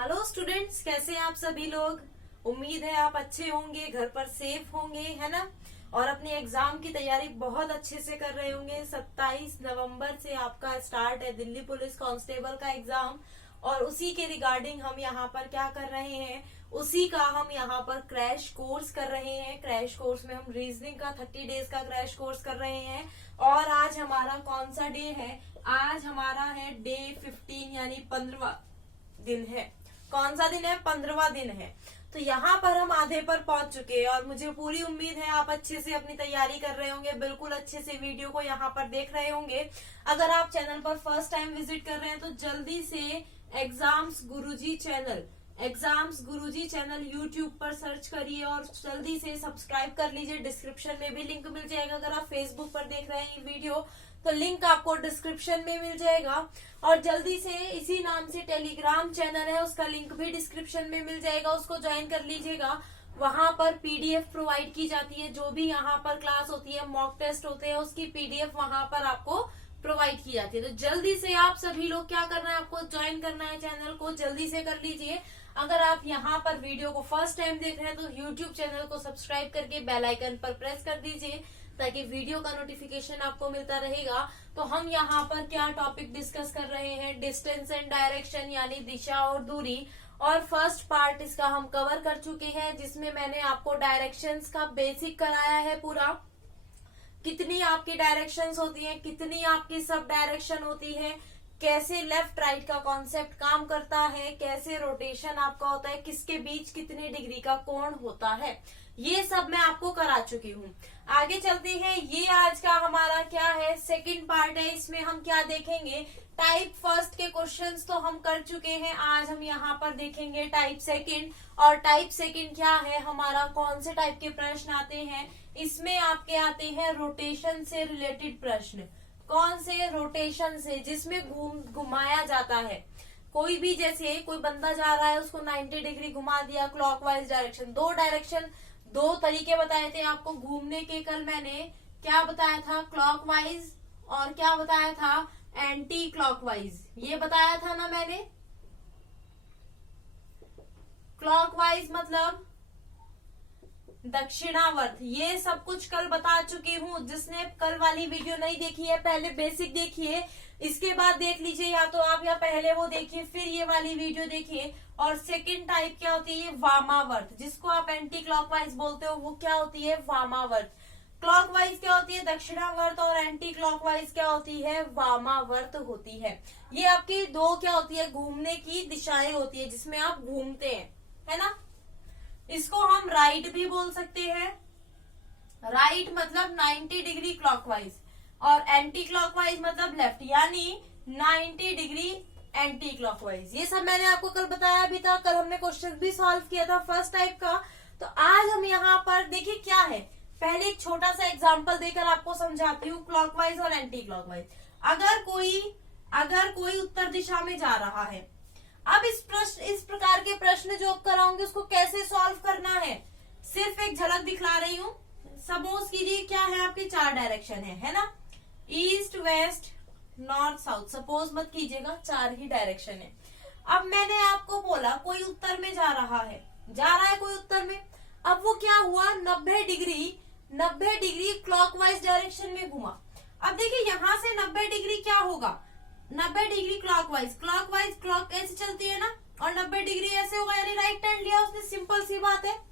Hello students, कैसे हैं आप सभी लोग। उम्मीद है आप अच्छे होंगे, घर पर सेफ होंगे, है ना। और अपने एग्जाम की तैयारी बहुत अच्छे से कर रहे होंगे। 27 नवंबर से आपका स्टार्ट है दिल्ली पुलिस कांस्टेबल का एग्जाम, और उसी के रिगार्डिंग हम यहाँ पर क्या कर रहे हैं, उसी का हम यहाँ पर क्रैश कोर्स कर रहे हैं। क्रैश कोर्स में हम रीजनिंग का 30 डेज का क्रैश कोर्स कर रहे हैं। और आज हमारा कौन सा डे है? आज हमारा है डे 15 यानी 15वां दिन है। कौन सा दिन है? 15वां दिन है। तो यहाँ पर हम आधे पर पहुंच चुके हैं और मुझे पूरी उम्मीद है आप अच्छे से अपनी तैयारी कर रहे होंगे, बिल्कुल अच्छे से वीडियो को यहाँ पर देख रहे होंगे। अगर आप चैनल पर फर्स्ट टाइम विजिट कर रहे हैं तो जल्दी से एग्जाम्स गुरुजी चैनल यूट्यूब पर सर्च करिए और जल्दी से सब्सक्राइब कर लीजिए। डिस्क्रिप्शन में भी लिंक मिल जाएगा। अगर आप फेसबुक पर देख रहे हैं ये वीडियो तो लिंक आपको डिस्क्रिप्शन में मिल जाएगा। और जल्दी से इसी नाम से टेलीग्राम चैनल है, उसका लिंक भी डिस्क्रिप्शन में मिल जाएगा, उसको ज्वाइन कर लीजिएगा। वहां पर पीडीएफ प्रोवाइड की जाती है, जो भी यहाँ पर क्लास होती है, मॉक टेस्ट होते हैं, उसकी पीडीएफ वहां पर आपको प्रोवाइड की जाती है। तो जल्दी से आप सभी लोग क्या करना है, आपको ज्वाइन करना है चैनल को, जल्दी से कर लीजिए। अगर आप यहाँ पर वीडियो को फर्स्ट टाइम देख रहे हैं तो यूट्यूब चैनल को सब्सक्राइब करके बेल आइकन पर प्रेस कर दीजिए ताकि वीडियो का नोटिफिकेशन आपको मिलता रहेगा। तो हम यहाँ पर क्या टॉपिक डिस्कस कर रहे हैं, डिस्टेंस एंड डायरेक्शन यानी दिशा और दूरी। और फर्स्ट पार्ट इसका हम कवर कर चुके हैं, जिसमें मैंने आपको डायरेक्शंस का बेसिक कराया है पूरा। कितनी आपकी डायरेक्शंस होती हैं, कितनी आपकी सब डायरेक्शन होती है, कैसे लेफ्ट राइट का कॉन्सेप्ट काम करता है, कैसे रोटेशन आपका होता है, किसके बीच कितने डिग्री का कोण होता है, ये सब मैं आपको करा चुकी हूँ। आगे चलते हैं। ये आज का हमारा क्या है, सेकंड पार्ट है। इसमें हम क्या देखेंगे, टाइप फर्स्ट के क्वेश्चंस तो हम कर चुके हैं। आज हम यहाँ पर देखेंगे टाइप सेकंड। और टाइप सेकंड क्या है हमारा, कौन से टाइप के प्रश्न आते हैं, इसमें आपके आते हैं रोटेशन से रिलेटेड प्रश्न। कौन से? रोटेशन से, जिसमें घुमाया जाता है। कोई भी, जैसे कोई बंदा जा रहा है उसको 90 डिग्री घुमा दिया क्लॉकवाइज डायरेक्शन। दो तरीके बताए थे आपको घूमने के। कल मैंने क्या बताया था, क्लॉकवाइज, और क्या बताया था, एंटी क्लॉकवाइज। ये बताया था ना मैंने। क्लॉकवाइज मतलब दक्षिणावर्त, ये सब कुछ कल बता चुकी हूँ। जिसने कल वाली वीडियो नहीं देखी है पहले बेसिक देखिए, इसके बाद देख लीजिए, या तो आप या पहले वो देखिए फिर ये वाली वीडियो देखिए। और सेकंड टाइप क्या होती है, वामावर्त, जिसको आप एंटी क्लॉकवाइज बोलते हो, वो क्या होती है, वामावर्त। क्लॉकवाइज क्या होती है, दक्षिणावर्त, और एंटी क्लॉकवाइज क्या होती है, वामावर्त होती है। ये आपकी दो क्या होती है, घूमने की दिशाएं होती है, जिसमें आप घूमते हैं, है ना। इसको हम राइट भी बोल सकते हैं। राइट मतलब 90 डिग्री क्लॉकवाइज, और एंटी क्लॉकवाइज मतलब लेफ्ट, यानी 90 डिग्री एंटी क्लॉकवाइज। ये सब मैंने आपको कल बताया भी था। कल हमने क्वेश्चन भी सॉल्व किया था फर्स्ट टाइप का। तो आज हम यहाँ पर देखिए क्या है, पहले एक छोटा सा एग्जांपल देकर आपको समझाती हूँ क्लॉकवाइज और एंटी क्लॉकवाइज। अगर कोई उत्तर दिशा में जा रहा है, अब इस प्रकार के प्रश्न जो अब कराऊंगी उसको कैसे सॉल्व करना है, सिर्फ एक झलक दिखला रही हूँ। सपोज कीजिए क्या है, आपके 4 डायरेक्शन है ना, east west north south. Suppose मत कीजिएगा, 4 ही डायरेक्शन है। अब मैंने आपको बोला कोई उत्तर में जा रहा है कोई उत्तर में। अब वो क्या हुआ, 90 डिग्री क्लॉकवाइज डायरेक्शन में घुमा। अब देखिए यहाँ से 90 डिग्री क्या होगा, 90 डिग्री क्लॉकवाइज क्लॉक ऐसे चलती है ना, और 90 डिग्री ऐसे होगा, यानी राइट टर्न लिया उसने, सिंपल सी बात है।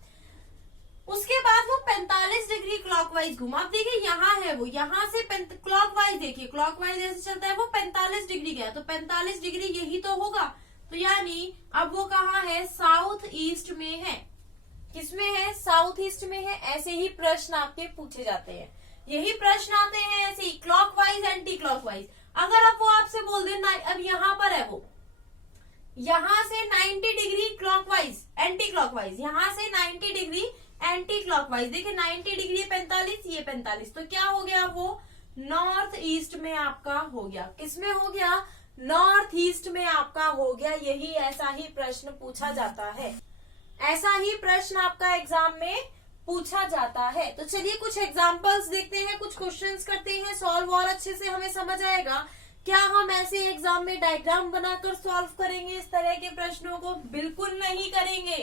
उसके बाद वो 45 डिग्री क्लॉकवाइज घुमा। अब देखिए यहाँ है वो, यहाँ से क्लॉकवाइज, देखिए क्लॉकवाइज ऐसे चलता है, वो 45 डिग्री गया, तो 45 डिग्री यही तो होगा। तो यानी अब वो कहाँ है, साउथ ईस्ट में है। किसमें है, साउथ ईस्ट में है। ऐसे ही प्रश्न आपके पूछे जाते हैं, यही प्रश्न आते हैं ऐसे ही, क्लॉकवाइज एंटी क्लॉकवाइज। अगर अब वो आपसे बोल दे, अब यहाँ पर है वो, यहाँ से 90 डिग्री क्लॉकवाइज एंटी क्लॉकवाइज, यहाँ से 90 डिग्री एंटी क्लॉकवाइज। देखिए 90 डिग्री 45, ये 45, तो क्या हो गया, वो नॉर्थ ईस्ट में आपका हो गया। किसमें हो गया, नॉर्थ ईस्ट में आपका हो गया। यही ऐसा ही प्रश्न पूछा जाता है, ऐसा ही प्रश्न आपका एग्जाम में पूछा जाता है। तो चलिए कुछ एग्जांपल्स देखते हैं, कुछ क्वेश्चंस करते हैं सॉल्व, और अच्छे से हमें समझ आएगा क्या हम ऐसे एग्जाम में डायग्राम बनाकर सॉल्व करेंगे इस तरह के प्रश्नों को? बिल्कुल नहीं करेंगे।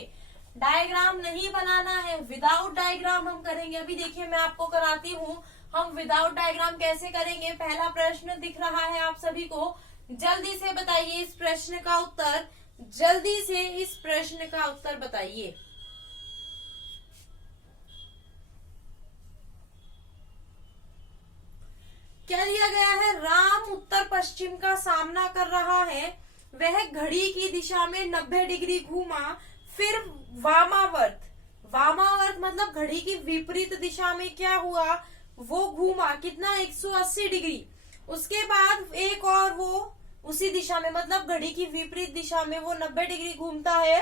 डायग्राम नहीं बनाना है, विदाउट डायग्राम हम करेंगे। अभी देखिए मैं आपको कराती हूँ हम विदाउट डायग्राम कैसे करेंगे। पहला प्रश्न दिख रहा है आप सभी को, जल्दी से बताइए इस प्रश्न का उत्तर, जल्दी से इस प्रश्न का उत्तर बताइए। क्या दिया गया है? राम उत्तर पश्चिम का सामना कर रहा है, वह घड़ी की दिशा में 90 डिग्री घूमा, फिर वामावर्त, वामावर्त मतलब घड़ी की विपरीत दिशा में क्या हुआ, वो घूमा कितना, 180 डिग्री। उसके बाद एक और वो उसी दिशा में मतलब घड़ी की विपरीत दिशा में वो 90 डिग्री घूमता है।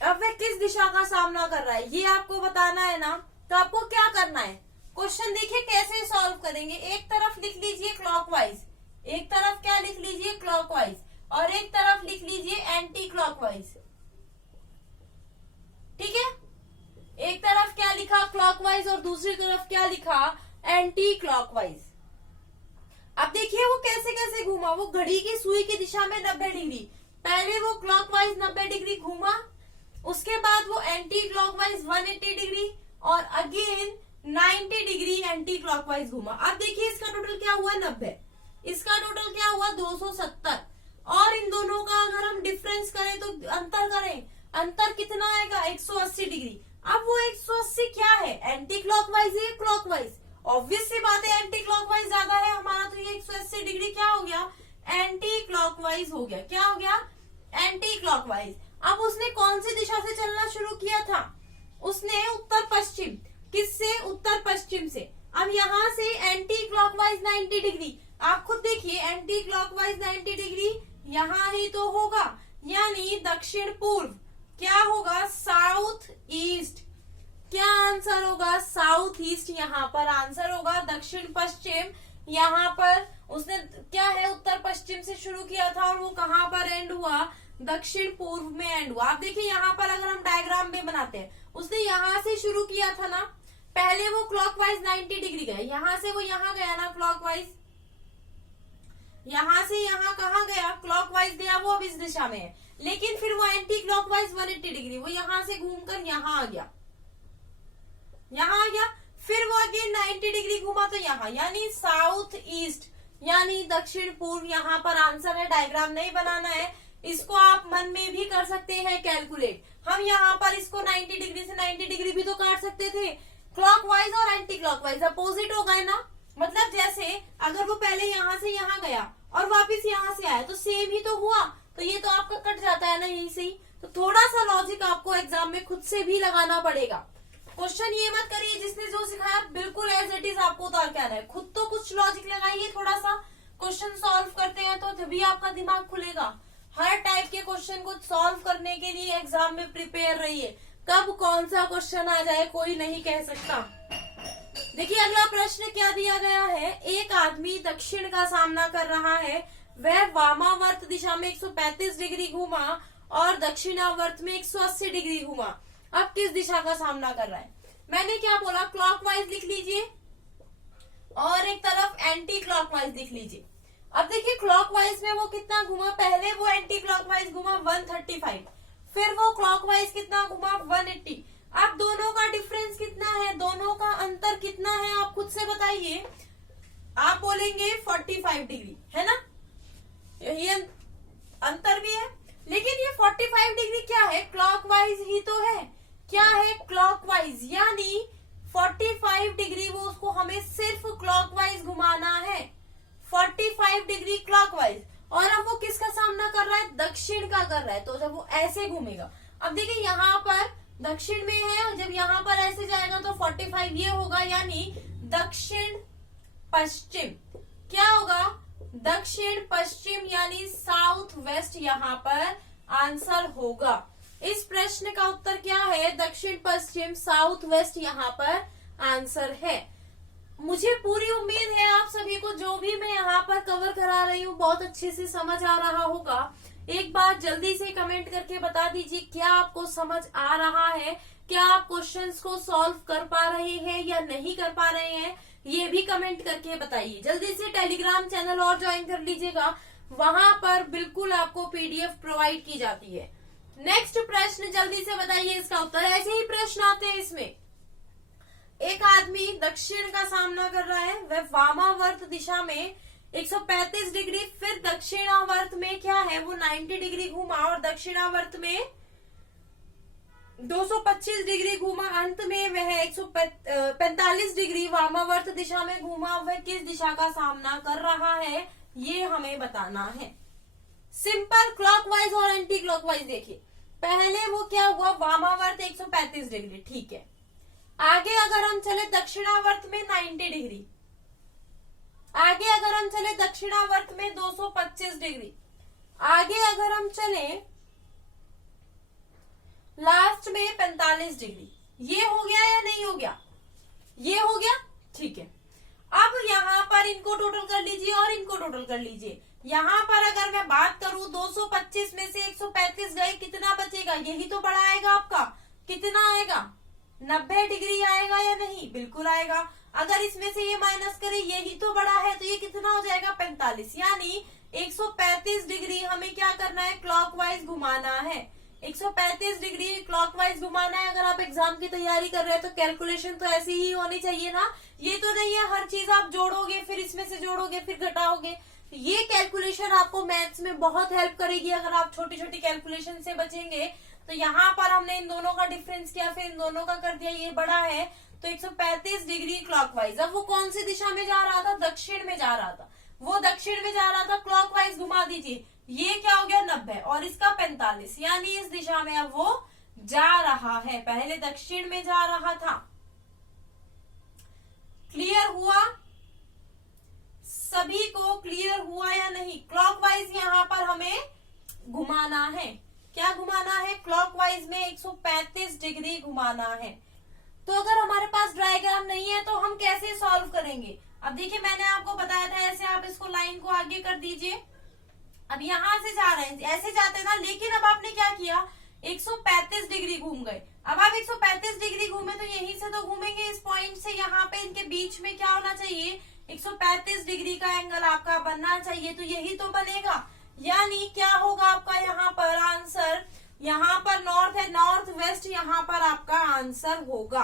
अब वह किस दिशा का सामना कर रहा है ये आपको बताना है ना। तो आपको क्या करना है, क्वेश्चन देखिए कैसे सॉल्व करेंगे। एक तरफ लिख लीजिए क्लॉकवाइज, एक तरफ क्या लिख लीजिए क्लॉकवाइज, और एक तरफ लिख लीजिए एंटी क्लॉकवाइज। ठीक है, एक तरफ क्या लिखा क्लॉकवाइज और दूसरी तरफ क्या लिखा एंटी क्लॉकवाइज। अब देखिए वो कैसे कैसे घूमा, वो घड़ी की सुई की दिशा में 90 डिग्री, पहले वो क्लॉकवाइज 90 डिग्री घूमा, उसके बाद वो एंटी क्लॉकवाइज 180 डिग्री और अगेन 90 डिग्री एंटी क्लॉकवाइज घूमा। अब देखिए इसका टोटल क्या हुआ 90, इसका टोटल क्या हुआ 270, और इन दोनों का अगर हम डिफरेंस करें तो अंतर करें, अंतर कितना आएगा 180 डिग्री। अब वो 180 क्या है, एंटी क्लॉकवाइज है क्लॉकवाइज, ऑब्वियस सी बात है एंटी क्लॉकवाइज ज्यादा है हमारा, तो ये 180 डिग्री क्या हो गया एंटी क्लॉकवाइज हो गया। क्या हो गया एंटी क्लॉकवाइज। अब उसने कौन सी दिशा से चलना शुरू किया था, उसने उत्तर पश्चिम, किससे उत्तर पश्चिम से। अब यहाँ से एंटी क्लॉकवाइज 90 डिग्री, आप खुद देखिए एंटी क्लॉकवाइज 90 डिग्री यहाँ ही तो होगा, यानी दक्षिण पूर्व क्या होगा साउथ ईस्ट। क्या आंसर होगा साउथ ईस्ट, यहाँ पर आंसर होगा। दक्षिण पश्चिम यहाँ पर उसने क्या है उत्तर पश्चिम से शुरू किया था और वो कहाँ पर एंड हुआ, दक्षिण पूर्व में एंड हुआ। आप देखिए यहाँ पर अगर हम डायग्राम में बनाते हैं, उसने यहाँ से शुरू किया था ना, पहले वो क्लॉकवाइज 90 डिग्री गए, यहाँ से वो यहाँ गया ना क्लॉकवाइज, यहाँ से यहाँ कहाँ गया क्लॉकवाइज गया, वो अब इस दिशा में है, लेकिन फिर वो एंटी क्लॉकवाइज 180 डिग्री, वो यहाँ से घूमकर यहाँ आ गया, यहाँ आ गया, फिर वो अगेन 90 डिग्री घूमा तो यहाँ, यानी साउथ ईस्ट यानी दक्षिण पूर्व यहाँ पर आंसर है। डायग्राम नहीं बनाना है, इसको आप मन में भी कर सकते हैं कैलकुलेट। हम यहाँ पर इसको 90 डिग्री से 90 डिग्री भी तो काट सकते थे। क्लॉकवाइज और एंटी क्लॉकवाइज अपोजिट हो गए ना, मतलब जैसे अगर वो पहले यहाँ से यहाँ गया और वापिस यहाँ से आया तो सेम ही तो हुआ, तो ये तो आपका कट जाता है ना यहीं से ही। तो थोड़ा सा लॉजिक आपको एग्जाम में खुद से भी लगाना पड़ेगा। क्वेश्चन ये मत करिए जिसने जो सिखाया बिल्कुल एज इट इज आपको उतार के आना है, खुद तो कुछ लॉजिक लगाइए, थोड़ा सा क्वेश्चन सॉल्व करते हैं तो तभी आपका दिमाग खुलेगा। हर टाइप के क्वेश्चन को सॉल्व करने के लिए एग्जाम में प्रिपेयर रहिए, कब कौन सा क्वेश्चन आ जाए कोई नहीं कह सकता। देखिए अगला प्रश्न क्या दिया गया है, एक आदमी दक्षिण का सामना कर रहा है, वह वामावर्त दिशा में 135 डिग्री घूमा और दक्षिणावर्त में 180 डिग्री घूमा। अब किस दिशा का सामना कर रहा है, मैंने क्या बोला क्लॉकवाइज लिख लीजिए और एक तरफ एंटी क्लॉकवाइज लिख लीजिए। अब देखिए क्लॉकवाइज में वो कितना घुमा, पहले वो एंटी क्लॉकवाइज घुमा 135, फिर वो क्लॉकवाइज कितना घुमा 180। अब दोनों का डिफरेंस कितना है, दोनों का अंतर कितना है आप खुद से बताइए। आप बोलेंगे 45 डिग्री है ना, ये अंतर भी है, लेकिन ये 45 डिग्री क्या है क्लॉकवाइज ही तो है। क्या है क्लॉकवाइज, यानी 45 डिग्री वो उसको हमें सिर्फ क्लॉकवाइज घुमाना है, 45 डिग्री क्लॉकवाइज। और अब वो किसका सामना कर रहा है, दक्षिण का कर रहा है, तो जब वो ऐसे घूमेगा, अब देखिए यहाँ पर दक्षिण में है, जब यहाँ पर ऐसे जाएगा तो 45 ये होगा, यानी दक्षिण पश्चिम। क्या होगा दक्षिण पश्चिम यानी साउथ वेस्ट यहाँ पर आंसर होगा। इस प्रश्न का उत्तर क्या है, दक्षिण पश्चिम साउथ वेस्ट यहाँ पर आंसर है। मुझे पूरी उम्मीद है आप सभी को जो भी मैं यहाँ पर कवर करा रही हूँ बहुत अच्छे से समझ आ रहा होगा। एक बार जल्दी से कमेंट करके बता दीजिए क्या आपको समझ आ रहा है, क्या आप क्वेश्चंस को सॉल्व कर पा रहे हैं या नहीं कर पा रहे हैं, ये भी कमेंट करके बताइए। जल्दी से टेलीग्राम चैनल और ज्वाइन कर लीजिएगा, वहां पर बिल्कुल आपको पीडीएफ प्रोवाइड की जाती है। नेक्स्ट प्रश्न जल्दी से बताइए इसका उत्तर। ऐसे ही प्रश्न आते हैं इसमें। एक आदमी दक्षिण का सामना कर रहा है, वह वामावर्त दिशा में 135 डिग्री, फिर दक्षिणावर्त में क्या है वो 90 डिग्री घूमा और दक्षिणावर्त में 225 डिग्री घूमा, अंत में वह 145 डिग्री वामावर्त दिशा में घूमा। वह किस दिशा का सामना कर रहा है ये हमें बताना है। सिंपल क्लॉकवाइज और एंटी क्लॉकवाइज देखिए। पहले वो क्या हुआ, वामावर्त 135 डिग्री, ठीक है। आगे अगर हम चले दक्षिणावर्त में 90 डिग्री, आगे अगर हम चले दक्षिणावर्त में 225 डिग्री, आगे अगर हम चले लास्ट में 45 डिग्री। ये हो गया या नहीं हो गया, ये हो गया, ठीक है। अब यहाँ पर इनको टोटल कर लीजिए और इनको टोटल कर लीजिए। यहाँ पर अगर मैं बात करूं 225 में से 135 गए, कितना बचेगा, यही तो बड़ा आएगा आपका। कितना आएगा, 90 डिग्री आएगा या नहीं, बिल्कुल आएगा। अगर इसमें से ये माइनस करें, यही तो बड़ा है, तो ये कितना हो जाएगा 45। यानी 135 डिग्री हमें क्या करना है, क्लॉकवाइज घुमाना है। 135 डिग्री क्लॉकवाइज घुमाना है। अगर आप एग्जाम की तैयारी कर रहे हैं तो कैलकुलेशन तो ऐसी ही होनी चाहिए ना। ये तो नहीं है हर चीज आप जोड़ोगे, फिर इसमें से जोड़ोगे, फिर घटाओगे। ये कैलकुलेशन आपको मैथ्स में बहुत हेल्प करेगी। अगर आप छोटी छोटी कैलकुलेशन से बचेंगे तो यहाँ पर हमने इन दोनों का डिफरेंस किया, फिर इन दोनों का कर दिया, ये बड़ा है तो 135 डिग्री क्लॉकवाइज। अब वो कौन सी दिशा में जा रहा था, दक्षिण में जा रहा था। वो दक्षिण में जा रहा था, क्लॉकवाइज घुमा दीजिए। ये क्या हो गया 90 और इसका 45, यानी इस दिशा में अब वो जा रहा है। पहले दक्षिण में जा रहा था। क्लियर हुआ, सभी को क्लियर हुआ या नहीं। क्लॉकवाइज यहाँ पर हमें घुमाना है। क्या घुमाना है, क्लॉकवाइज में 135 डिग्री घुमाना है। तो अगर हमारे पास डायग्राम नहीं है तो हम कैसे सॉल्व करेंगे। अब देखिए मैंने आपको बताया था, ऐसे आप इसको लाइन को आगे कर दीजिए। अब यहाँ से जा रहे हैं, ऐसे जाते ना, लेकिन अब आपने क्या किया, 135 डिग्री घूम गए। अब आप 135 डिग्री घूमे तो यहीं से तो घूमेंगे, इस पॉइंट से यहाँ पे इनके बीच में क्या होना चाहिए, 135 डिग्री का एंगल आपका बनना चाहिए। तो यही तो बनेगा, यानी क्या होगा आपका यहाँ पर आंसर, यहाँ पर नॉर्थ है, नॉर्थ वेस्ट यहाँ पर आपका आंसर होगा।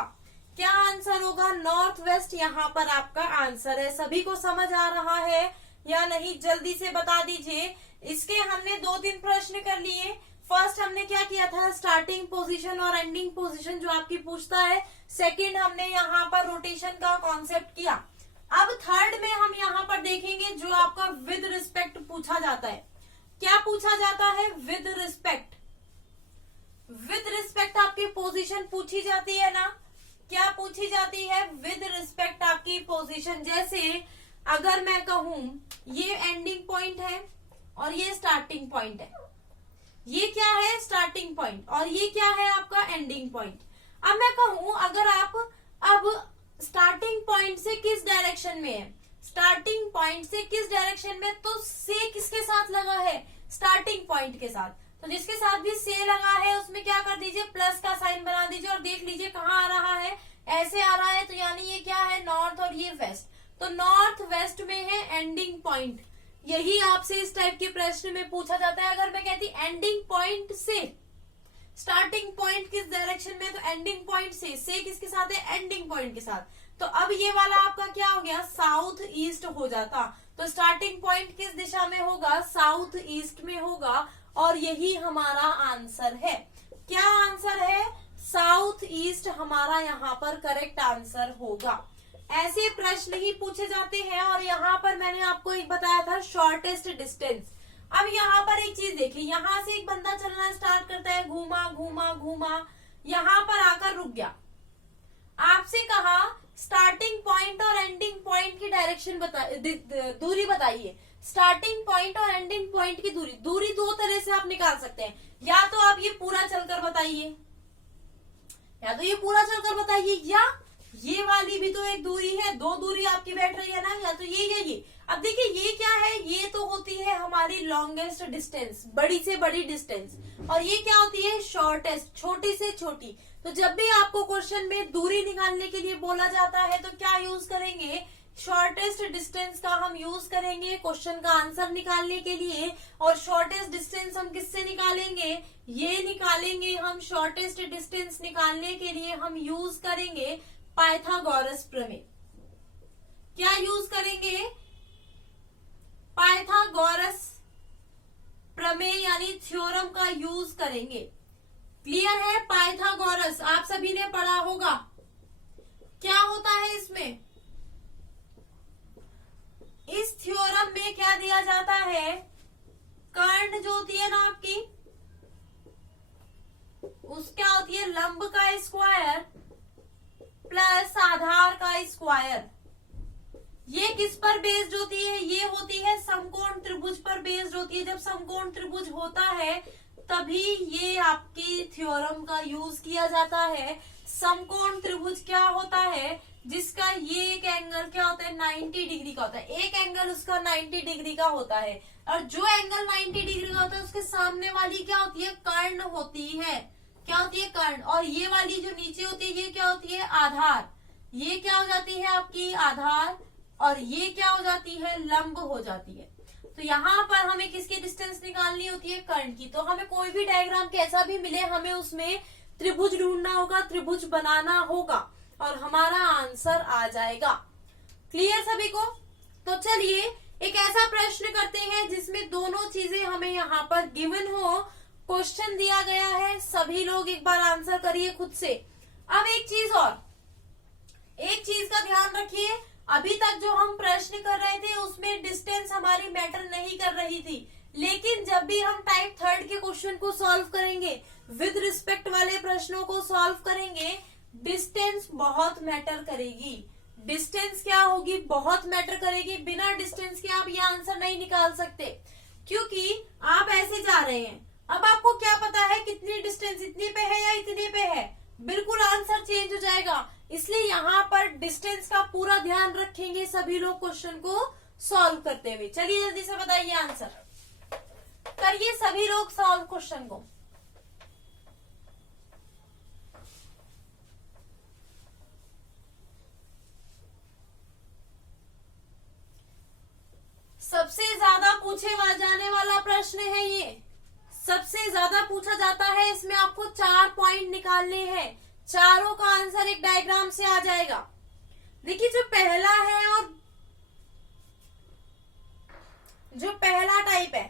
क्या आंसर होगा, नॉर्थ वेस्ट यहाँ पर आपका आंसर है। सभी को समझ आ रहा है या नहीं, जल्दी से बता दीजिए। इसके हमने 2-3 प्रश्न कर लिए। फर्स्ट हमने क्या किया था, स्टार्टिंग पोजीशन और एंडिंग पोजीशन जो आपकी पूछता है। सेकंड हमने यहाँ पर रोटेशन का कॉन्सेप्ट किया। अब थर्ड में हम यहाँ पर देखेंगे जो आपका विद रिस्पेक्ट पूछा जाता है। क्या पूछा जाता है, विद रिस्पेक्ट। विद रिस्पेक्ट आपकी पोजीशन पूछी जाती है ना, क्या पूछी जाती है, विद रिस्पेक्ट आपकी पोजीशन। जैसे अगर मैं कहूं ये एंडिंग पॉइंट है और ये स्टार्टिंग पॉइंट है, ये क्या है स्टार्टिंग पॉइंट और ये क्या है आपका एंडिंग पॉइंट। अब मैं कहूं अगर आप अब स्टार्टिंग पॉइंट से किस डायरेक्शन में है, स्टार्टिंग पॉइंट से किस डायरेक्शन में, तो से किसके साथ लगा है, स्टार्टिंग पॉइंट के साथ। तो जिसके साथ भी से लगा है उसमें क्या कर दीजिए, प्लस का साइन बना दीजिए और देख लीजिए कहाँ आ रहा है, ऐसे आ रहा है। तो यानी ये क्या है, नॉर्थ और ये वेस्ट। तो नॉर्थ वेस्ट में है एंडिंग पॉइंट। यही आपसे इस टाइप के प्रश्न में पूछा जाता है। अगर मैं कहती एंडिंग पॉइंट से स्टार्टिंग पॉइंट किस डायरेक्शन में, तो एंडिंग पॉइंट से किसके साथ है, एंडिंग पॉइंट के साथ। तो अब ये वाला आपका क्या हो गया, साउथ ईस्ट हो जाता। तो स्टार्टिंग पॉइंट किस दिशा में होगा, साउथ ईस्ट में होगा और यही हमारा आंसर है। क्या आंसर है, साउथ ईस्ट हमारा यहाँ पर करेक्ट आंसर होगा। ऐसे प्रश्न ही पूछे जाते हैं। और यहाँ पर मैंने आपको एक बताया था शॉर्टेस्ट डिस्टेंस। अब यहाँ पर एक चीज देखिए, यहाँ से एक बंदा चलना स्टार्ट करता है, घूमा घूमा घूमा, यहाँ पर आकर रुक गया। आपसे कहा स्टार्टिंग पॉइंट और एंडिंग पॉइंट की डायरेक्शन दूरी बताइए। स्टार्टिंग पॉइंट और एंडिंग पॉइंट की दूरी दो तरह से आप निकाल सकते हैं। या तो आप ये पूरा चलकर बताइए, या तो ये पूरा चलकर बताइए, या ये वाली भी तो एक दूरी है, दो दूरी आपकी बैठ रही है ना, या तो ये या ये। अब देखिए ये क्या है, ये तो होती है हमारी लॉन्गेस्ट डिस्टेंस, बड़ी से बड़ी डिस्टेंस, और ये क्या होती है, शॉर्टेस्ट, छोटी से छोटी। तो जब भी आपको क्वेश्चन में दूरी निकालने के लिए बोला जाता है तो क्या यूज करेंगे, शॉर्टेस्ट डिस्टेंस का हम यूज करेंगे क्वेश्चन का आंसर निकालने के लिए। और शॉर्टेस्ट डिस्टेंस हम किससे निकालेंगे, ये निकालेंगे हम शॉर्टेस्ट डिस्टेंस निकालने के लिए हम यूज करेंगे पाइथागोरस प्रमेय। क्या यूज करेंगे, पाइथागोरस प्रमेय यानी थ्योरम का यूज करेंगे। क्लियर है, पाइथागोरस आप सभी ने पढ़ा होगा। क्या होता है इसमें, इस थ्योरम में क्या दिया जाता है, कर्ण जो होती है ना आपकी, उसका होती है लंब का स्क्वायर प्लस आधार का स्क्वायर। ये किस पर बेस्ड होती है, ये होती है समकोण त्रिभुज पर बेस्ड होती है। जब समकोण त्रिभुज होता है तभी ये आपकी थ्योरम का यूज किया जाता है। समकोण त्रिभुज क्या होता है, जिसका ये एक एंगल क्या होता है 90 डिग्री का होता है, एक एंगल उसका 90 डिग्री का होता है। और जो एंगल 90 डिग्री का होता है उसके सामने वाली क्या होती है, कर्ण होती है। क्या होती है, कर्ण। और ये वाली जो नीचे होती है ये क्या होती है, आधार। ये क्या हो जाती है आपकी आधार, और ये क्या हो जाती है, लंब हो जाती है। तो यहाँ पर हमें किसकी डिस्टेंस निकालनी होती है, कर्ण की। तो हमें कोई भी डायग्राम कैसा भी मिले हमें उसमें त्रिभुज ढूंढना होगा, त्रिभुज बनाना होगा और हमारा आंसर आ जाएगा। क्लियर सभी को। तो चलिए एक ऐसा प्रश्न करते हैं जिसमें दोनों चीजें हमें यहाँ पर गिवन हो। क्वेश्चन दिया गया है, सभी लोग एक बार आंसर करिए खुद से। अब एक चीज और, एक चीज का ध्यान रखिए, अभी तक जो हम प्रश्न कर रहे थे उसमें डिस्टेंस हमारी मैटर नहीं कर रही थी, लेकिन जब भी हम टाइप 3 के क्वेश्चन को सॉल्व करेंगे, विद रिस्पेक्ट वाले प्रश्नों को सॉल्व करेंगे, डिस्टेंस बहुत मैटर करेगी। डिस्टेंस क्या होगी, बहुत मैटर करेगी। बिना डिस्टेंस के आप ये आंसर नहीं निकाल सकते, क्योंकि आप ऐसे जा रहे हैं। अब आपको क्या पता है कितनी डिस्टेंस, इतनी पे है या इतने पे है, बिल्कुल आंसर चेंज हो जाएगा। इसलिए यहाँ पर डिस्टेंस का पूरा ध्यान रखेंगे सभी लोग क्वेश्चन को सॉल्व करते हुए। चलिए जल्दी से बताइए आंसर करिए सभी लोग सॉल्व क्वेश्चन को। सबसे ज्यादा पूछे जाने वाला प्रश्न है ये, सबसे ज्यादा पूछा जाता है। इसमें आपको 4 पॉइंट निकालने हैं, चारों का आंसर एक डायग्राम से आ जाएगा। देखिए जो पहला है और जो पहला टाइप है,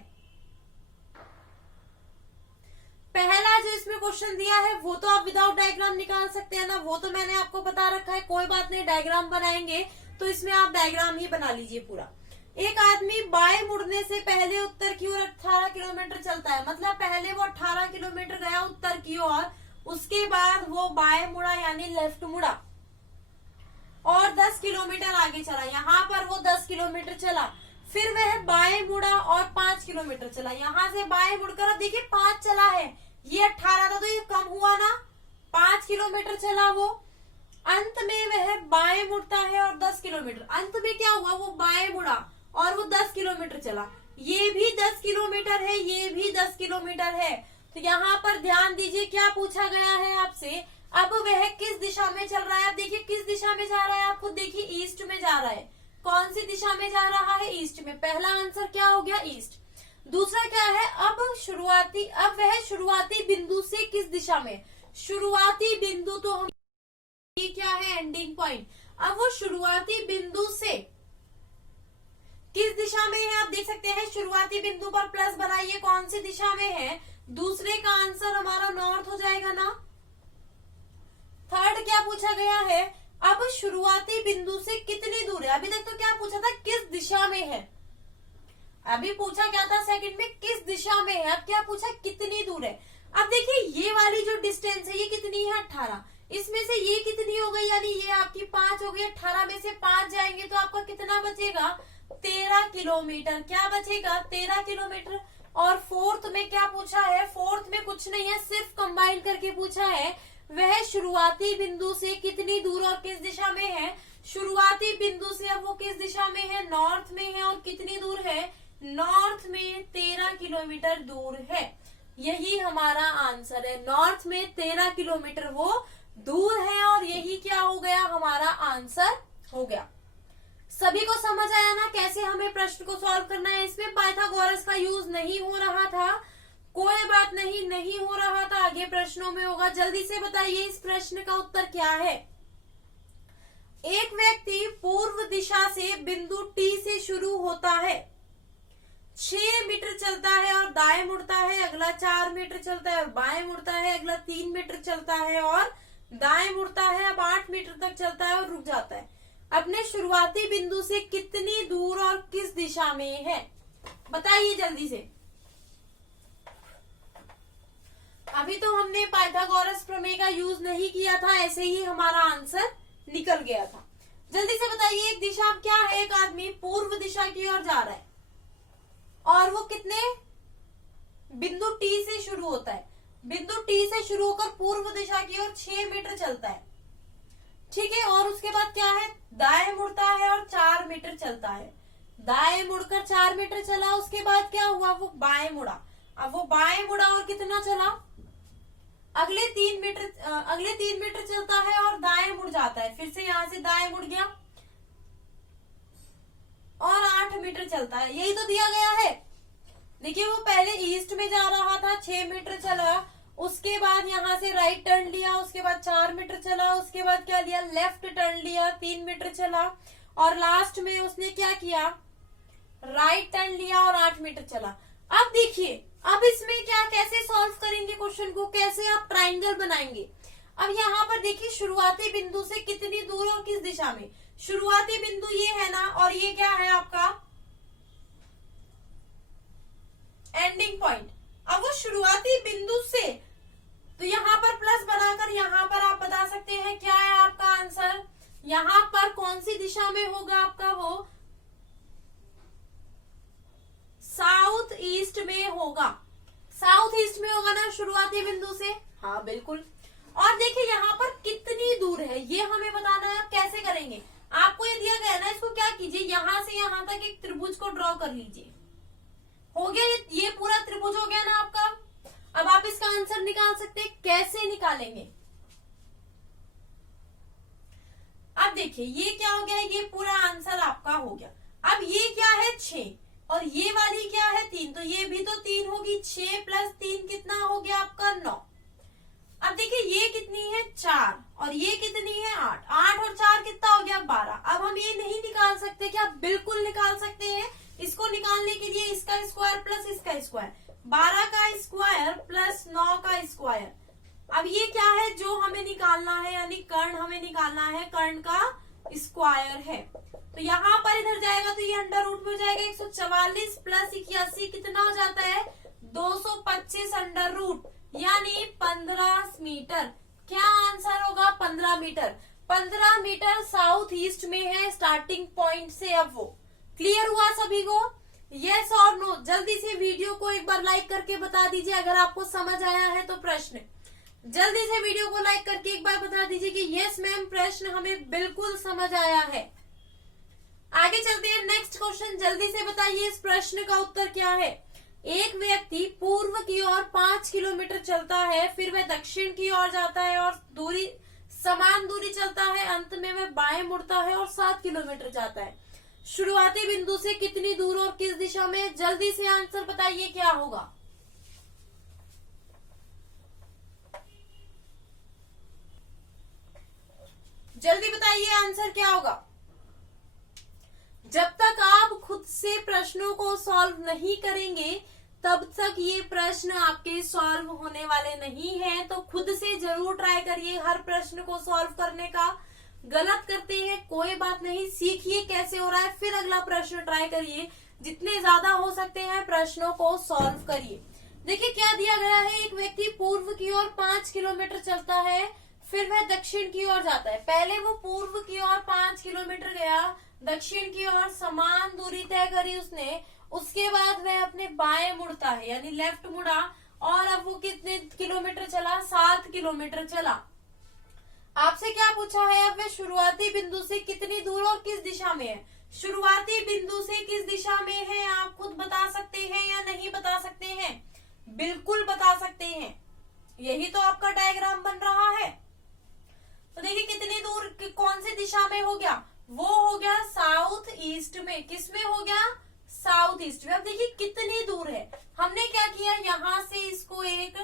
पहला जो इसमें क्वेश्चन दिया है वो तो आप विदाउट डायग्राम निकाल सकते हैं ना, वो तो मैंने आपको बता रखा है। कोई बात नहीं, डायग्राम बनाएंगे तो इसमें आप डायग्राम ही बना लीजिए पूरा। एक आदमी बाएं मुड़ने से पहले उत्तर की ओर 18 किलोमीटर चलता है, मतलब पहले वो 18 किलोमीटर गया उत्तर की ओर, उसके बाद वो बाएं मुड़ा यानी लेफ्ट मुड़ा और 10 किलोमीटर आगे चला। यहाँ पर वो 10 किलोमीटर चला, फिर वह बाएं मुड़ा और 5 किलोमीटर चला। यहाँ से बाएं मुड़कर अब देखिए 5 चला है, ये 18 था तो ये कम हुआ ना, 5 किलोमीटर चला वो। अंत में वह बाएं मुड़ता है और 10 किलोमीटर, अंत में क्या हुआ, वो बाएं मुड़ा और वो 10 किलोमीटर चला। ये भी 10 किलोमीटर है, ये भी 10 किलोमीटर है। तो यहाँ पर ध्यान दीजिए क्या पूछा गया है आपसे, अब वह किस दिशा में चल रहा है। अब देखिए किस दिशा में जा रहा है, आप खुद देखिए ईस्ट में जा रहा है। कौन सी दिशा में जा रहा है, ईस्ट में। पहला आंसर क्या हो गया, ईस्ट। दूसरा क्या है, अब वह शुरुआती बिंदु से किस दिशा में, शुरुआती बिंदु तो हम क्या है, एंडिंग पॉइंट। अब वो शुरुआती बिंदु से किस दिशा में है, आप देख सकते हैं शुरुआती बिंदु पर प्लस बनाइए, कौन सी दिशा में है। दूसरे का आंसर हमारा नॉर्थ हो जाएगा ना। थर्ड क्या पूछा गया है, अब शुरुआती बिंदु से कितनी दूर है। अभी तक तो क्या पूछा था, किस दिशा में है। अभी पूछा क्या था सेकंड में, किस दिशा में है। अब क्या पूछा, कितनी दूर है। अब देखिए ये वाली जो डिस्टेंस है ये कितनी है, 18। इसमें से ये कितनी हो गई, यानी ये आपकी 5 हो गई। 18 में से 5 जाएंगे तो आपका कितना बचेगा, 13 किलोमीटर। क्या बचेगा, 13 किलोमीटर। और फोर्थ में क्या पूछा है, फोर्थ में कुछ नहीं है, सिर्फ कंबाइन करके पूछा है, वह शुरुआती बिंदु से कितनी दूर और किस दिशा में है। शुरुआती बिंदु से अब वो किस दिशा में है, नॉर्थ में है, और कितनी दूर है, नॉर्थ में 13 किलोमीटर दूर है। यही हमारा आंसर है। नॉर्थ में 13 किलोमीटर वो दूर है और यही क्या हो गया, हमारा आंसर हो गया। सभी को समझ आया ना कैसे हमें प्रश्न को सॉल्व करना है। इसमें पाइथागोरस का यूज नहीं हो रहा था, कोई बात नहीं, नहीं हो रहा था, आगे प्रश्नों में होगा। जल्दी से बताइए इस प्रश्न का उत्तर क्या है। एक व्यक्ति पूर्व दिशा से बिंदु टी से शुरू होता है, 6 मीटर चलता है और दाएं मुड़ता है, अगला 4 मीटर चलता है और बाएं मुड़ता है, अगला 3 मीटर चलता है और दाएं मुड़ता है, अब 8 मीटर तक चलता है और रुक जाता है। अपने शुरुआती बिंदु से कितनी दूर और किस दिशा में है, बताइए जल्दी से। अभी तो हमने पाइथागोरस प्रमेय का यूज नहीं किया था, ऐसे ही हमारा आंसर निकल गया था। जल्दी से बताइए एक दिशा क्या है, एक आदमी पूर्व दिशा की ओर जा रहा है और वो कितने बिंदु टी से शुरू होता है, बिंदु टी से शुरू होकर पूर्व दिशा की ओर 6 मीटर चलता है, ठीक है। और उसके बाद क्या है, दाएं मुड़ता है और 4 मीटर चलता है, दाएं मुड़कर 4 मीटर चला, उसके बाद क्या हुआ, वो बाएं मुड़ा। अब वो बाएं मुड़ा और कितना चला, अगले 3 मीटर चलता है और दाएं मुड़ जाता है, फिर से यहाँ से दाएं मुड़ गया और 8 मीटर चलता है। यही तो दिया गया है। देखिए वो पहले ईस्ट में जा रहा था, 6 मीटर चला, उसके बाद यहाँ से राइट टर्न लिया, उसके बाद 4 मीटर चला, उसके बाद क्या लिया, लेफ्ट टर्न लिया, 3 मीटर चला और लास्ट में उसने क्या किया, राइट टर्न लिया और 8 मीटर चला। अब देखिए अब इसमें क्या, कैसे सॉल्व करेंगे क्वेश्चन को, कैसे आप ट्राइंगल बनाएंगे। अब यहाँ पर देखिए शुरुआती बिंदु से कितनी दूर और किस दिशा में, शुरुआती बिंदु ये है ना और ये क्या है आपका एंडिंग पॉइंट। अब वो शुरुआती बिंदु से, तो यहाँ पर प्लस बनाकर यहाँ पर आप बता सकते हैं क्या है आपका आंसर। यहाँ पर कौन सी दिशा में होगा आपका, वो साउथ ईस्ट में होगा, साउथ ईस्ट में होगा ना शुरुआती बिंदु से, हाँ बिल्कुल। और देखिए यहाँ पर कितनी दूर है ये हमें बताना है। आप कैसे करेंगे, आपको ये दिया गया ना, इसको क्या कीजिए, यहाँ से यहाँ तक एक त्रिभुज को ड्रॉ कर लीजिए। हो गया ये पूरा त्रिभुज हो गया ना आपका। अब आप इसका आंसर निकाल सकते हैं, कैसे निकालेंगे। अब देखिए ये क्या हो गया, ये पूरा आंसर आपका हो गया। अब ये क्या है 6 और ये वाली क्या है 3, तो ये भी तो 3 होगी, 6 + 3 कितना हो गया आपका 9। अब देखिए ये कितनी है 4 और ये कितनी है 8, 8 और 4 कितना हो गया 12। अब हम ये नहीं निकाल सकते क्या, बिल्कुल निकाल सकते हैं। इसको निकालने के लिए इसका स्क्वायर प्लस इसका स्क्वायर, 12 का स्क्वायर प्लस 9 का स्क्वायर। अब ये क्या है जो हमें निकालना है, यानी कर्ण हमें निकालना है, कर्ण का स्क्वायर है। तो यहाँ पर इधर जाएगा तो ये अंडर रूट में हो जाएगा, 144 + 81 कितना हो जाता है 225 अंडर रूट, यानी 15 मीटर। क्या आंसर होगा 15 मीटर। 15 मीटर साउथ ईस्ट में है स्टार्टिंग पॉइंट से। अब वो क्लियर हुआ सभी को, यस और नो। जल्दी से वीडियो को एक बार लाइक करके बता दीजिए अगर आपको समझ आया है तो प्रश्न। जल्दी से वीडियो को लाइक करके एक बार बता दीजिए कि यस मैम प्रश्न हमें बिल्कुल समझ आया है। आगे चलते हैं नेक्स्ट क्वेश्चन। जल्दी से बताइए इस प्रश्न का उत्तर क्या है। एक व्यक्ति पूर्व की ओर 5 किलोमीटर चलता है, फिर वह दक्षिण की ओर जाता है और समान दूरी चलता है, अंत में वह बाएं मुड़ता है और 7 किलोमीटर जाता है। शुरुआती बिंदु से कितनी दूर और किस दिशा में, जल्दी से आंसर बताइए क्या होगा। जल्दी बताइए आंसर क्या होगा। जब तक आप खुद से प्रश्नों को सॉल्व नहीं करेंगे तब तक ये प्रश्न आपके सॉल्व होने वाले नहीं हैं। तो खुद से जरूर ट्राई करिए हर प्रश्न को सॉल्व करने का। गलत करते हैं कोई बात नहीं, सीखिए कैसे हो रहा है, फिर अगला प्रश्न ट्राई करिए। जितने ज्यादा हो सकते हैं प्रश्नों को सॉल्व करिए। देखिए क्या दिया गया है, एक व्यक्ति पूर्व की ओर 5 किलोमीटर चलता है, फिर वह दक्षिण की ओर जाता है। पहले वो पूर्व की ओर 5 किलोमीटर गया, दक्षिण की ओर समान दूरी तय करी उसने, उसके बाद वह अपने बाएं मुड़ता है यानी लेफ्ट मुड़ा, और अब वो कितने किलोमीटर चला, 7 किलोमीटर चला। आपसे क्या पूछा है, अब वह शुरुआती बिंदु से कितनी दूर और किस दिशा में है। शुरुआती बिंदु से किस दिशा में है आप खुद बता सकते हैं या नहीं बता सकते हैं। बिल्कुल बता सकते हैं। यही तो आपका डायग्राम बन रहा है। तो देखिए कितनी दूर, कौन सी दिशा में हो गया, वो हो गया साउथ ईस्ट में। किस में हो गया, साउथ ईस्ट में। अब देखिए कितनी दूर है, हमने क्या किया, यहां से इसको एक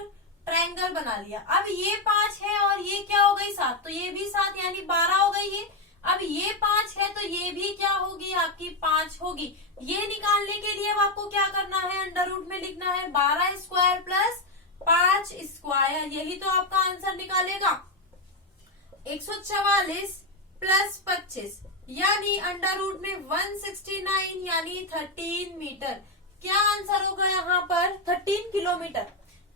ट्रायंगल बना लिया। अब ये 5 है और ये क्या हो गई 7, तो ये भी 7 यानी 12 हो गई ये। अब ये 5 है तो ये भी क्या होगी, आपकी 5 होगी। ये निकालने के लिए अब आपको क्या करना है, अंडर रूट में लिखना है 12 स्क्वायर प्लस 5 स्क्वायर। यही तो आपका आंसर निकालेगा 144 प्लस 25 यानी अंडर रूट में 169 यानी 13 मीटर। क्या आंसर होगा यहाँ पर, 13 किलोमीटर।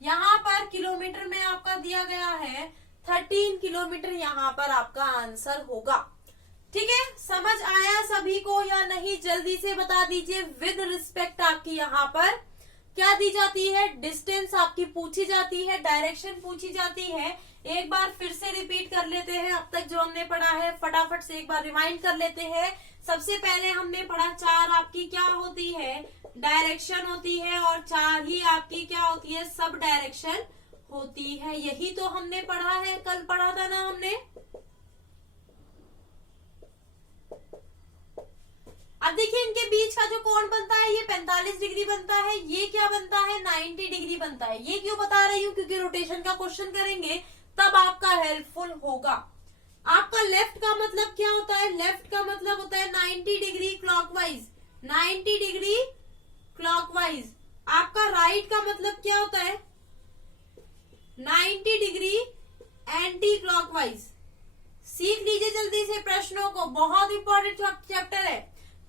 यहाँ पर किलोमीटर में आपका दिया गया है 13 किलोमीटर, यहाँ पर आपका आंसर होगा। ठीक है, समझ आया सभी को या नहीं, जल्दी से बता दीजिए। विद रिस्पेक्ट आपकी यहाँ पर क्या दी जाती है, डिस्टेंस आपकी पूछी जाती है, डायरेक्शन पूछी जाती है। एक बार फिर से रिपीट कर लेते हैं, अब तक जो हमने पढ़ा है फटाफट से एक बार रिमाइंड कर लेते हैं। सबसे पहले हमने पढ़ा 4 आपकी क्या होती है, डायरेक्शन होती है, और 4 ही आपकी क्या होती है, सब डायरेक्शन होती है। यही तो हमने पढ़ा है, कल पढ़ा था ना हमने। अब देखिए इनके बीच का जो कोण बनता है ये 45 डिग्री बनता है, ये क्या बनता है 90 डिग्री बनता है। ये क्यों बता रही हूँ, क्योंकि रोटेशन का क्वेश्चन करेंगे तब आपका हेल्पफुल होगा। आपका लेफ्ट का मतलब क्या होता है, लेफ्ट का मतलब होता है 90 डिग्री क्लॉकवाइज, 90 डिग्री क्लॉकवाइज। आपका राइट का मतलब क्या होता है, 90 डिग्री एंटी क्लॉकवाइज। सीख लीजिए जल्दी से प्रश्नों को, बहुत इंपॉर्टेंट चैप्टर है।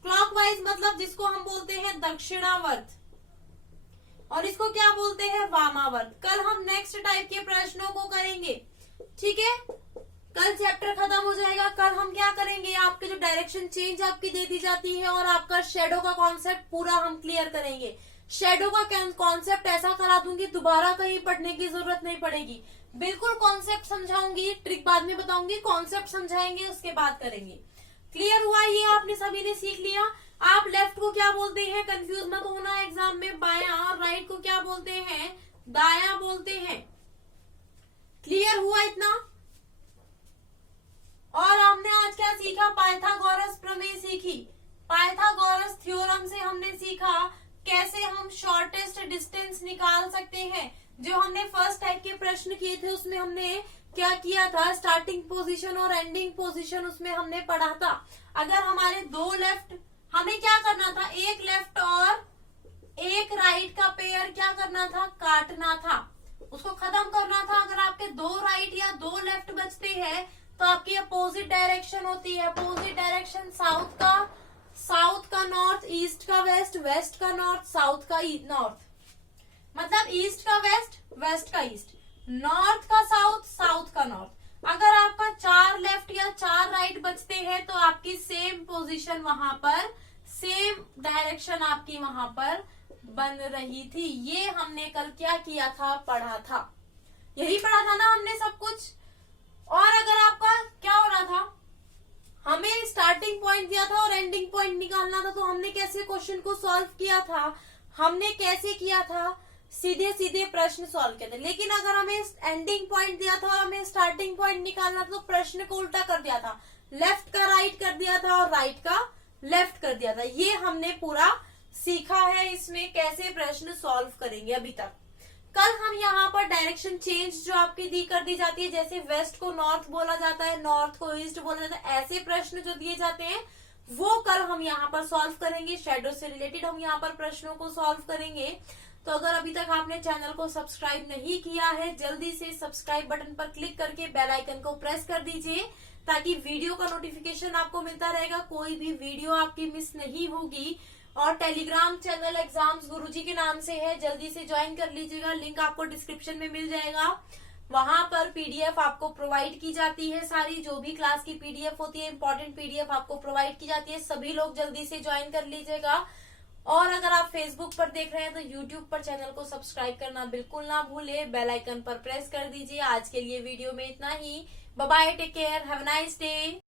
क्लॉकवाइज मतलब जिसको हम बोलते हैं दक्षिणावर्त, और इसको क्या बोलते हैं वामावर्त। कल हम नेक्स्ट टाइप के प्रश्नों को करेंगे, ठीक है। कल चैप्टर खत्म हो जाएगा। कल हम क्या करेंगे, आपके जो डायरेक्शन चेंज आपकी दे दी जाती है और आपका शेडो का कॉन्सेप्ट पूरा हम क्लियर करेंगे। शेडो का कॉन्सेप्ट ऐसा करा दूंगी दोबारा कहीं पढ़ने की जरूरत नहीं पड़ेगी। बिल्कुल कॉन्सेप्ट समझाऊंगी, ट्रिक बाद में बताऊंगी, कॉन्सेप्ट समझाएंगे उसके बाद करेंगे। क्लियर हुआ, ये आपने सभी ने सीख लिया। आप लेफ्ट को क्या बोलते हैं, कंफ्यूज मत होना एग्जाम में, बायां, और राइट को क्या बोलते हैं, दायां बोलते हैं। क्लियर हुआ इतना। और हमने आज क्या सीखा, पाइथागोरस प्रमेय सीखी। पाइथागोरस थ्योरम से हमने सीखा कैसे हम शॉर्टेस्ट डिस्टेंस निकाल सकते हैं। जो हमने फर्स्ट टाइप के प्रश्न किए थे उसमें हमने क्या किया था, स्टार्टिंग पोजीशन और एंडिंग पोजीशन उसमें हमने पढ़ा था। अगर हमारे 2 लेफ्ट, हमें क्या करना था, एक लेफ्ट और एक राइट का पेयर क्या करना था, काटना था, उसको खत्म करना था। अगर आपके 2 राइट या 2 लेफ्ट बचते हैं तो आपकी अपोजिट डायरेक्शन होती है। अपोजिट डायरेक्शन साउथ का नॉर्थ, ईस्ट का वेस्ट, वेस्ट का नॉर्थ, साउथ का नॉर्थ। मतलब ईस्ट का वेस्ट, वेस्ट का ईस्ट, नॉर्थ का साउथ, साउथ का नॉर्थ। अगर आपका 4 लेफ्ट या 4 राइट बचते हैं तो आपकी सेम पोजीशन वहां पर, सेम डायरेक्शन आपकी वहां पर बन रही थी। ये हमने कल क्या किया था, पढ़ा था। यही पढ़ा था ना हमने सब कुछ। और अगर आपका क्या हो रहा था, हमें स्टार्टिंग पॉइंट दिया था और एंडिंग पॉइंट निकालना था, तो हमने कैसे क्वेश्चन को सॉल्व किया था, हमने कैसे किया था, सीधे सीधे प्रश्न सॉल्व किए थे। लेकिन अगर हमें एंडिंग पॉइंट दिया था और हमें स्टार्टिंग पॉइंट निकालना था तो प्रश्न को उल्टा कर दिया था, लेफ्ट का राइट कर दिया था और राइट का लेफ्ट कर दिया था। ये हमने पूरा सीखा है, इसमें कैसे प्रश्न सॉल्व करेंगे अभी तक। कल हम यहाँ पर डायरेक्शन चेंज जो आपकी कर दी जाती है, जैसे वेस्ट को नॉर्थ बोला जाता है, नॉर्थ को ईस्ट बोला जाता है, ऐसे प्रश्न जो दिए जाते हैं वो कल हम यहाँ पर सॉल्व करेंगे। शेडो से रिलेटेड हम यहाँ पर प्रश्नों को सॉल्व करेंगे। तो अगर अभी तक आपने चैनल को सब्सक्राइब नहीं किया है, जल्दी से सब्सक्राइब बटन पर क्लिक करके बेल आइकन को प्रेस कर दीजिए, ताकि वीडियो का नोटिफिकेशन आपको मिलता रहेगा, कोई भी वीडियो आपकी मिस नहीं होगी। और टेलीग्राम चैनल एग्जाम्स गुरुजी के नाम से है, जल्दी से ज्वाइन कर लीजिएगा, लिंक आपको डिस्क्रिप्शन में मिल जाएगा। वहां पर पीडीएफ आपको प्रोवाइड की जाती है, सारी जो भी क्लास की पीडीएफ होती है, इंपॉर्टेंट पीडीएफ आपको प्रोवाइड की जाती है। सभी लोग जल्दी से ज्वाइन कर लीजिएगा। और अगर आप फेसबुक पर देख रहे हैं तो यूट्यूब पर चैनल को सब्सक्राइब करना बिल्कुल ना भूले, बेल आइकन पर प्रेस कर दीजिए। आज के लिए वीडियो में इतना ही। Bye bye, take care, have a nice day.